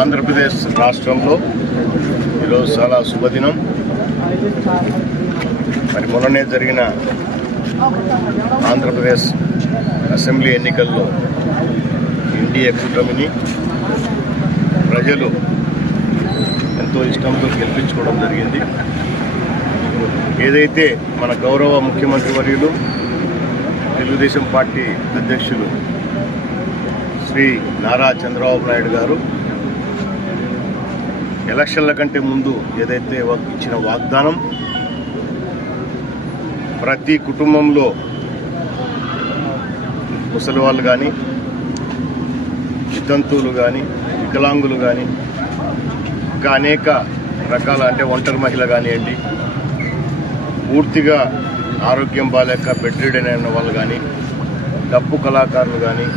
ఆంధ్రప్రదేశ్ రాష్ట్రంలో ఈరోజు చాలా శుభదినం. మరి మొన్ననే జరిగిన ఆంధ్రప్రదేశ్ అసెంబ్లీ ఎన్నికల్లో ఎన్డీఏ కూటమిని ప్రజలు ఎంతో ఇష్టంతో గెలిపించుకోవడం జరిగింది. ఏదైతే మన గౌరవ ముఖ్యమంత్రి వర్యులు తెలుగుదేశం పార్టీ అధ్యక్షులు శ్రీ నారా చంద్రబాబు నాయుడు గారు ఎలక్షన్ల కంటే ముందు ఏదైతే ఇచ్చిన వాగ్దానం, ప్రతి కుటుంబంలో ముసలి వాళ్ళు కానీ, వితంతువులు కానీ, వికలాంగులు కానీ, ఇంకా అనేక రకాల అంటే ఒంటరి మహిళ కానివ్వండి, పూర్తిగా ఆరోగ్యం బాలేక బెడ్ రిడెన్ అయిన వాళ్ళు కానీ, డప్పు కళాకారులు కానీ,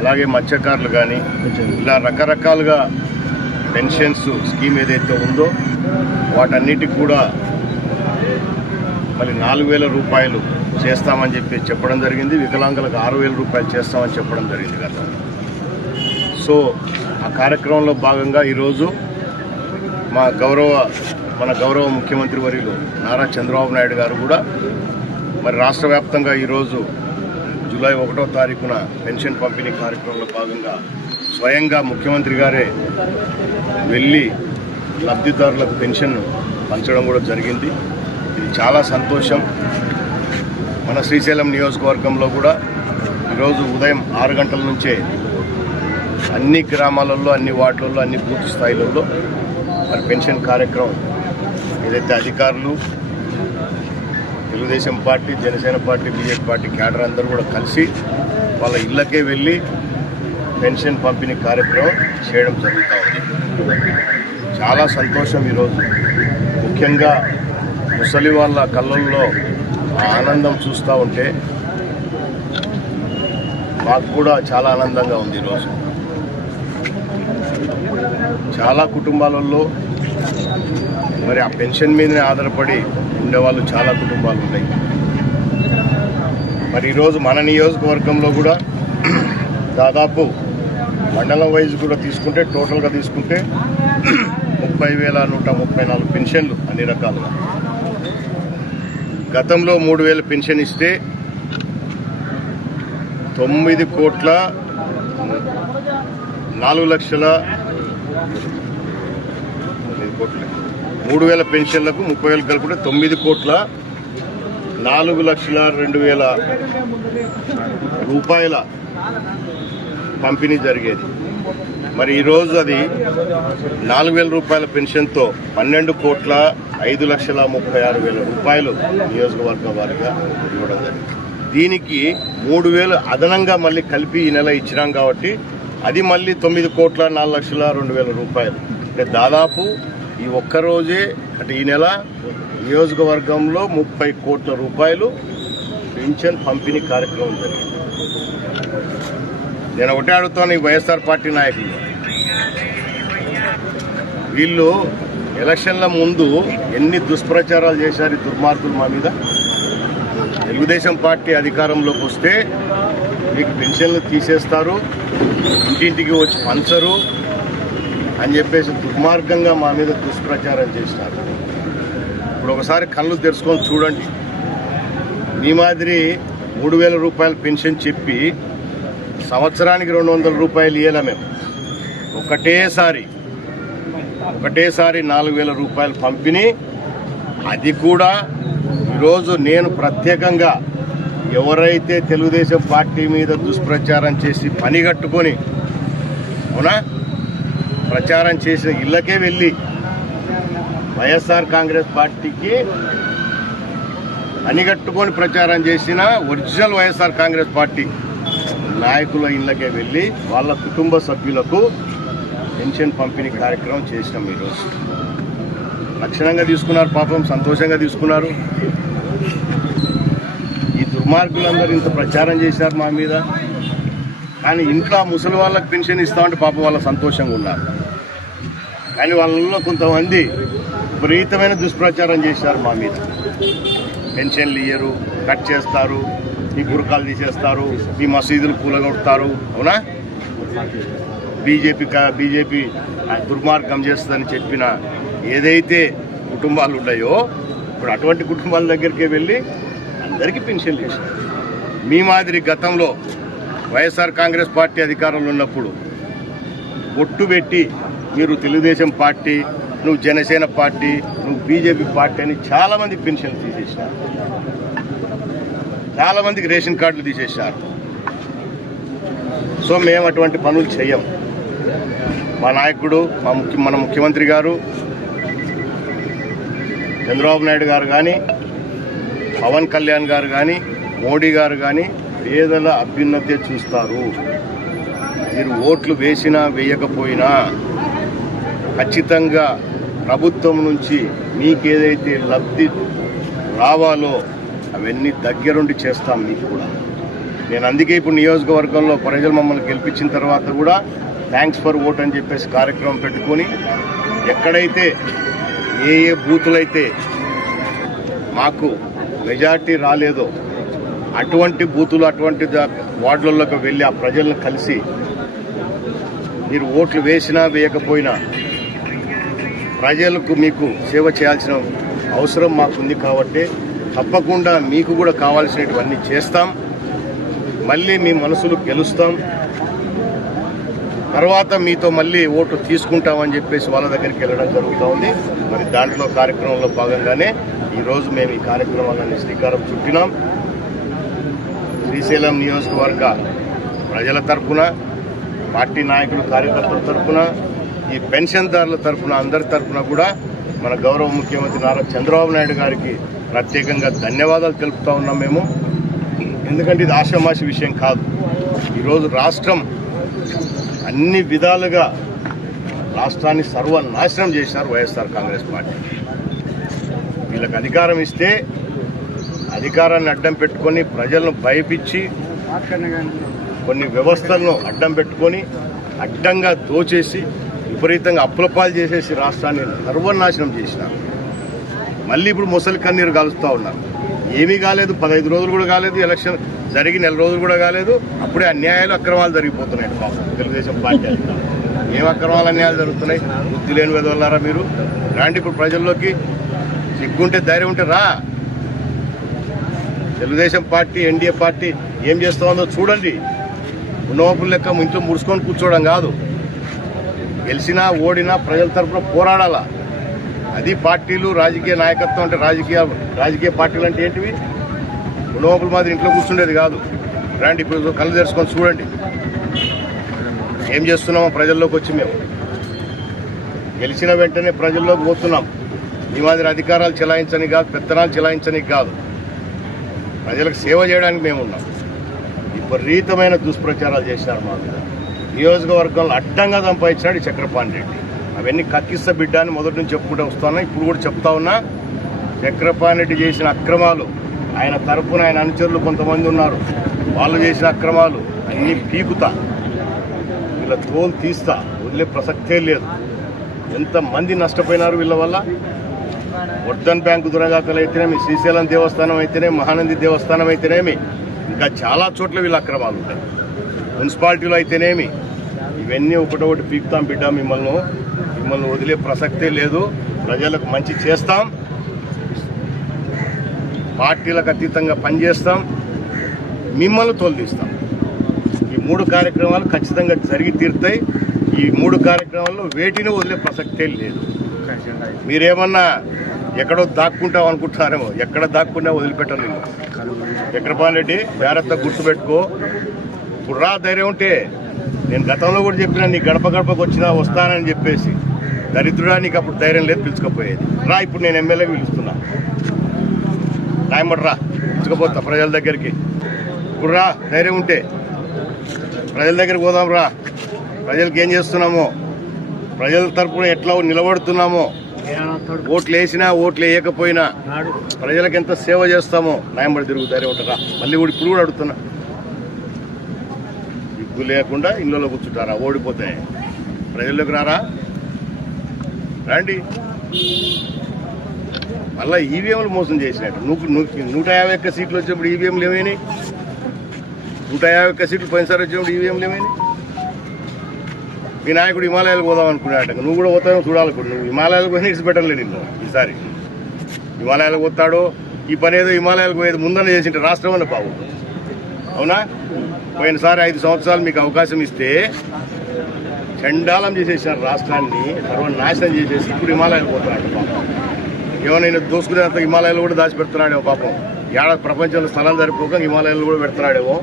అలాగే మత్స్యకారులు కానీ, ఇలా రకరకాలుగా పెన్షన్స్ స్కీమ్ ఏదైతే ఉందో వాటన్నిటికి కూడా మళ్ళీ 4,000 రూపాయలు చేస్తామని చెప్పడం జరిగింది. వికలాంగులకు 6,000 రూపాయలు చేస్తామని చెప్పడం జరిగింది కదా. సో ఆ కార్యక్రమంలో భాగంగా ఈరోజు మన గౌరవ ముఖ్యమంత్రి వర్యులు నారా చంద్రబాబు నాయుడు గారు కూడా మరి రాష్ట్ర వ్యాప్తంగా ఈరోజు జూలై 1వ తారీఖున పెన్షన్ పంపిణీ కార్యక్రమంలో భాగంగా స్వయంగా ముఖ్యమంత్రి గారే వెళ్ళి లబ్ధిదారులకు పెన్షన్ పంచడం కూడా జరిగింది. ఇది చాలా సంతోషం. మన శ్రీశైలం నియోజకవర్గంలో కూడా ఈరోజు ఉదయం 6 గంటల నుంచే అన్ని గ్రామాలలో, అన్ని వార్డులలో, అన్ని బూత్ స్థాయిలలో మరి పెన్షన్ కార్యక్రమం ఏదైతే అధికారులు, Telugu Desam party, Janasena party, BJP party cadre అందరూ కూడా కలిసి వాళ్ళ ఇళ్ళకే వెళ్ళి పెన్షన్ పంపిణీ కార్యక్రమం చేయడం జరుగుతూ ఉంది. చాలా సంతోషం. ఈరోజు ముఖ్యంగా ముసలి వాళ్ళ కళ్ళల్లో ఆనందం చూస్తూ ఉంటే మాకు కూడా చాలా ఆనందంగా ఉంది. ఈరోజు చాలా కుటుంబాలలో మరి ఆ పెన్షన్ మీదనే ఆధారపడి ఉండేవాళ్ళు చాలా కుటుంబాలు ఉన్నాయి. మరి ఈరోజు మన నియోజకవర్గంలో కూడా దాదాపు మండలం వైజ్ కూడా తీసుకుంటే, టోటల్గా తీసుకుంటే 30,134 పెన్షన్లు అన్ని రకాలుగా. గతంలో 3,000 పెన్షన్ ఇస్తే 3,000 పెన్షన్లకు 30,000 కలుపుకుంటే 9,04,02,000 రూపాయల పంపిణీ జరిగేది. మరి ఈరోజు అది 4,000 రూపాయల పెన్షన్తో 12,05,36,000 రూపాయలు నియోజకవర్గ వారిగా ఇవ్వడం జరిగింది. దీనికి 3,000 అదనంగా మళ్ళీ కలిపి ఈ నెల ఇచ్చినాం కాబట్టి అది మళ్ళీ 9,04,02,000 రూపాయలు. అంటే దాదాపు ఈ ఒక్కరోజే అంటే ఈ నెల నియోజకవర్గంలో 30 కోట్ల రూపాయలు పెన్షన్ పంపిణీ కార్యక్రమం జరిగింది. నేను ఒకటే అడుగుతాను, ఈ వైఎస్ఆర్ పార్టీ నాయకులు, వీళ్ళు ఎలక్షన్ల ముందు ఎన్ని దుష్ప్రచారాలు చేశారు ఈ దుర్మార్గులు మా మీద. తెలుగుదేశం పార్టీ అధికారంలోకి వస్తే మీకు పెన్షన్లు తీసేస్తారు, ఇంటింటికి వచ్చి పంచరు అని చెప్పేసి దుర్మార్గంగా మా మీద దుష్ప్రచారం చేసినారు. ఇప్పుడు ఒకసారి కళ్ళు తెరుచుకొని చూడండి. మీ మాదిరి 3,000 రూపాయల పెన్షన్ చెప్పి సంవత్సరానికి 200 రూపాయలు ఇవ్వాల మేము. ఒకటేసారి 4,000 రూపాయలు పంపిణీ. అది కూడా ఈరోజు నేను ప్రత్యేకంగా ఎవరైతే తెలుగుదేశం పార్టీ మీద దుష్ప్రచారం చేసి పని కట్టుకొని ప్రచారం చేసిన ఇళ్ళకే వెళ్ళి వైఎస్ఆర్ కాంగ్రెస్ పార్టీకి పనిగట్టుకొని ప్రచారం చేసిన ఒరిజినల్ వైఎస్ఆర్ కాంగ్రెస్ పార్టీ నాయకుల ఇళ్ళకే వెళ్ళి వాళ్ళ కుటుంబ సభ్యులకు పెన్షన్ పంపిణీ కార్యక్రమం చేసినాం. ఈరోజు లక్షణంగా తీసుకున్నారు, పాపం సంతోషంగా తీసుకున్నారు. ఈ దుర్మార్గులందరూ ఇంత ప్రచారం చేశారు మా మీద, కానీ ఇంట్లో ముసలి వాళ్ళకి పెన్షన్ ఇస్తామంటే పాపం వాళ్ళ సంతోషంగా ఉన్నారు. కానీ వాళ్ళలో కొంతమంది విపరీతమైన దుష్ప్రచారం చేశారు మా మీద. పెన్షన్లు ఇయ్యరు, కట్ చేస్తారు, ఈ బురకాలు తీసేస్తారు, ఈ మసీదులు కూలగొడతారు. అవునా? బీజేపీ దుర్మార్గం చేస్తుందని చెప్పిన ఏదైతే కుటుంబాలు ఉన్నాయో ఇప్పుడు అటువంటి కుటుంబాల దగ్గరికి వెళ్ళి అందరికీ పెన్షన్లు ఇచ్చారు. మీ మాదిరి గతంలో వైఎస్ఆర్ కాంగ్రెస్ పార్టీ అధికారంలో ఉన్నప్పుడు ఒట్టు పెట్టి మీరు తెలుగుదేశం పార్టీ, నువ్వు జనసేన పార్టీ, నువ్వు బీజేపీ పార్టీ అని చాలామందికి పెన్షన్లు తీసేసినారు, చాలామందికి రేషన్ కార్డులు తీసేశారు. సో మేము అటువంటి పనులు చెయ్యం. మా నాయకుడు మన ముఖ్యమంత్రి గారు చంద్రబాబు నాయుడు గారు కానీ, పవన్ కళ్యాణ్ గారు కానీ, మోడీ గారు కానీ పేదల అభ్యున్నతే చూస్తారు. మీరు ఓట్లు వేసినా వేయకపోయినా ఖచ్చితంగా ప్రభుత్వం నుంచి మీకేదైతే లబ్ధి రావాలో అవన్నీ దగ్గరుండి చేస్తాం మీకు కూడా. నేను అందుకే ఇప్పుడు నియోజకవర్గంలో ప్రజలు మమ్మల్ని గెలిపించిన తర్వాత కూడా థ్యాంక్స్ ఫర్ ఓట్ అని చెప్పేసి కార్యక్రమం పెట్టుకొని ఎక్కడైతే ఏ బూతులైతే మాకు మెజార్టీ రాలేదో అటువంటి బూతులు, అటువంటి వార్డులలోకి వెళ్ళి ఆ ప్రజలను కలిసి మీరు ఓట్లు వేసినా వేయకపోయినా ప్రజలకు మీకు సేవ చేయాల్సిన అవసరం మాకుంది కాబట్టి తప్పకుండా మీకు కూడా కావాల్సినటువన్నీ చేస్తాం. మళ్ళీ మీ మనసులు గెలుస్తాం, తర్వాత మీతో మళ్ళీ ఓటు తీసుకుంటామని చెప్పేసి వాళ్ళ దగ్గరికి వెళ్ళడం జరుగుతూ ఉంది. మరి దాంట్లో కార్యక్రమంలో భాగంగానే ఈరోజు మేము ఈ కార్యక్రమాలన్నీ శ్రీకారం చుట్టినాం. శ్రీశైలం నియోజకవర్గ ప్రజల తరఫున, పార్టీ నాయకులు కార్యకర్తల తరఫున, ఈ పెన్షన్దారుల తరఫున, అందరి తరఫున కూడా మన గౌరవ ముఖ్యమంత్రి నారా చంద్రబాబు నాయుడు గారికి ప్రత్యేకంగా ధన్యవాదాలు తెలుపుతా ఉన్నాం మేము. ఎందుకంటే ఇది ఆషామాషి విషయం కాదు. ఈరోజు రాష్ట్రం అన్ని విధాలుగా రాష్ట్రాన్ని సర్వనాశనం చేశారు వైఎస్ఆర్ కాంగ్రెస్ పార్టీ. వీళ్ళకి అధికారం ఇస్తే అధికారాన్ని అడ్డం పెట్టుకొని ప్రజలను భయపించి కొన్ని వ్యవస్థలను అడ్డం పెట్టుకొని అడ్డంగా దోచేసి విపరీతంగా అప్పులపాలు చేసేసి రాష్ట్రాన్ని సర్వనాశనం చేసినారు. మళ్ళీ ఇప్పుడు ముసలి కన్నీరు కాలుస్తూ ఉన్నారు. ఏమీ కాలేదు, 15 రోజులు కూడా కాలేదు, ఎలక్షన్ జరిగి 1 నెల రోజులు కూడా కాలేదు, అప్పుడే అన్యాయాలు అక్రమాలు జరిగిపోతున్నాయి. పాపం తెలుగుదేశం పార్టీ ఏం అక్రమాలు అన్యాయాలు జరుగుతున్నాయి? బుద్ధి లేని వెదవల్లారా మీరు? రాండి ఇప్పుడు ప్రజల్లోకి, సిగ్గుంటే ధైర్యం ఉంటే రా. తెలుగుదేశం పార్టీ, ఎన్డీఏ పార్టీ ఏం చేస్తుందో చూడండి. ఉన్నవప్పులు లెక్క ఇంట్లో ముడుచుకొని కూర్చోవడం కాదు. గెలిచినా ఓడినా ప్రజల తరఫున పోరాడాలా. అది పార్టీలు, రాజకీయ నాయకత్వం అంటే రాజకీయ పార్టీలు అంటే ఏంటివి? ఉన్నవప్పులు మాదిరి ఇంట్లో కూర్చుండేది కాదు. రండి ఇప్పుడు కళ్ళు తెరుచుకొని చూడండి ఏం చేస్తున్నామో. ప్రజల్లోకి వచ్చి మేము గెలిచిన వెంటనే ప్రజల్లోకి పోతున్నాం. ఈ మాదిరి అధికారాలు చెలాయించని కాదు, పెత్తనాలు చెలాయించని కాదు, ప్రజలకు సేవ చేయడానికి మేము ఉన్నాం. విపరీతమైన దుష్ప్రచారాలు చేసినారు మా మీద. నియోజకవర్గంలో అడ్డంగా సంపాదించినాడు ఈ చక్రపాణి రెడ్డి. అవన్నీ కక్కిస్త బిడ్డ అని మొదటి నుంచి చెప్పుకుంటూ వస్తున్నా, ఇప్పుడు కూడా చెప్తా ఉన్నా. చక్రపాణి రెడ్డి చేసిన అక్రమాలు, ఆయన తరఫున ఆయన అనుచరులు కొంతమంది ఉన్నారు, వాళ్ళు చేసిన అక్రమాలు అన్నీ పీకుతా, వీళ్ళ తోలు తీస్తా, వదిలే ప్రసక్తే లేదు. ఎంతమంది నష్టపోయినారు వీళ్ళ వల్ల. వర్ధన్ బ్యాంకు దురగాతలు అయితేనేమి, శ్రీశైలం దేవస్థానం అయితేనేమి, మహానంది దేవస్థానం అయితేనేమి, ఇంకా చాలా చోట్ల వీళ్ళ అక్రమాలు ఉంటాయి. మున్సిపాలిటీలో అయితేనేమి, ఇవన్నీ ఒకటొకటి పీకుతాం బిడ్డ. మిమ్మల్ని వదిలే ప్రసక్తే లేదు. ప్రజలకు మంచి చేస్తాం, పార్టీలకు అతీతంగా పనిచేస్తాం, మిమ్మల్ని తోలుతీస్తాం. ఈ 3 కార్యక్రమాలు ఖచ్చితంగా జరిగి తీరుతాయి. ఈ 3 కార్యక్రమాల్లో వేటిని వదిలే ప్రసక్తే లేదు. మీరేమన్నా ఎక్కడో దాక్కుంటాం అనుకుంటున్నారేమో, ఎక్కడ దాక్కుండా వదిలిపెట్టరు నేను. చక్రపాణి రెడ్డి జాగ్రత్తగా గుర్తుపెట్టుకో. ఇప్పుడు రా, ధైర్యం ఉంటే. నేను గతంలో కూడా చెప్పినా, నీ గడప గడపకు వచ్చినా వస్తానని చెప్పేసి. దరిద్రుడా, నీకు అప్పుడు ధైర్యం లేదు, పిలుచుకపోయేది. రా, ఇప్పుడు నేను ఎమ్మెల్యేగా పిలుస్తున్నా, రాయమడు రా, పిలుచుకపోతా ప్రజల దగ్గరికి. ఇప్పుడు రా, ధైర్యం ఉంటే ప్రజల దగ్గరికి పోదాం రా. ప్రజలకు ఏం చేస్తున్నామో, ప్రజల తరపున ఎట్లా నిలబడుతున్నామో, ఓట్లు వేసినా ఓట్లు వేయకపోయినా ప్రజలకు ఎంత సేవ చేస్తామో నాయంబడి తిరుగుతారే ఉంటారా. మళ్ళీ కూడా ఇప్పుడు కూడా అడుగుతున్నా, ఇగ్గు లేకుండా ఇళ్ళలో కూర్చుంటారా? ఓడిపోతే ప్రజల్లోకి రారా? రండి. మళ్ళీ ఈవీఎంలు మోసం చేసినట్టు. 151 సీట్లు వచ్చినప్పుడు ఈవీఎంలు ఏమైనాయి? 151 సీట్లు పోయినసారి వచ్చినప్పుడు ఈవీఎంలు ఏమైనాయి? మీ నాయకుడు హిమాలయాలకు పోదాం అనుకున్నాడు. నువ్వు కూడా పోతావు చూడాలి. నువ్వు హిమాలయాలకు పోయినా ఇడిచి పెట్టలే నిన్ను. ఈసారి హిమాలయాలకు పోతాడో ఈ పని ఏదో హిమాలయాలకు పోయేది ముందనే చేసింటే రాష్ట్రం అన్న బాగుంటుంది. అవునా? పోయినసారి 5 సంవత్సరాలు మీకు అవకాశం ఇస్తే చండాలం చేసేసారు రాష్ట్రాన్ని, సర్వనాశనం చేసేసి ఇప్పుడు హిమాలయాలకు పోతున్నాడు పాపం. ఏమైనా దోసుకునేంత హిమాలయాలు కూడా దాచిపెడుతున్నాడేమో పాపం. ఏడ ప్రపంచంలో స్థలాలు సరిపోక హిమాలయాలు కూడా పెడుతున్నాడేమో,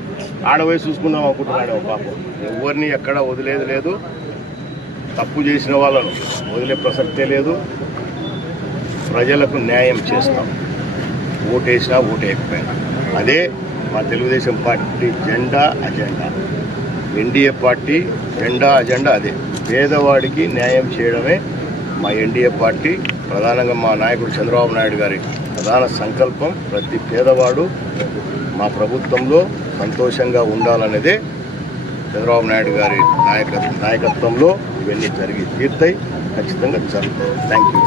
ఆడపోయి చూసుకుందాం అనుకుంటున్నాడేమో పాపం. ఎవరిని ఎక్కడ వదిలేది లేదు. తప్పు చేసిన వాళ్ళను వదిలే ప్రసక్తే లేదు. ప్రజలకు న్యాయం చేస్తాం. ఓటేసినా ఓటేయకపోయినా అదే మా తెలుగుదేశం పార్టీ జెండా అజెండా. ఎన్డీఏ పార్టీ జెండా అజెండా అదే. పేదవాడికి న్యాయం చేయడమే మా ఎన్డీఏ పార్టీ, ప్రధానంగా మా నాయకుడు చంద్రబాబు నాయుడు గారి ప్రధాన సంకల్పం. ప్రతి పేదవాడు మా ప్రభుత్వంలో సంతోషంగా ఉండాలనేదే చంద్రబాబు నాయుడు గారి నాయకత్వంలో ఇవన్నీ జరిగి తీరుతాయి. ఖచ్చితంగా జరుగుతాయి. Thank you.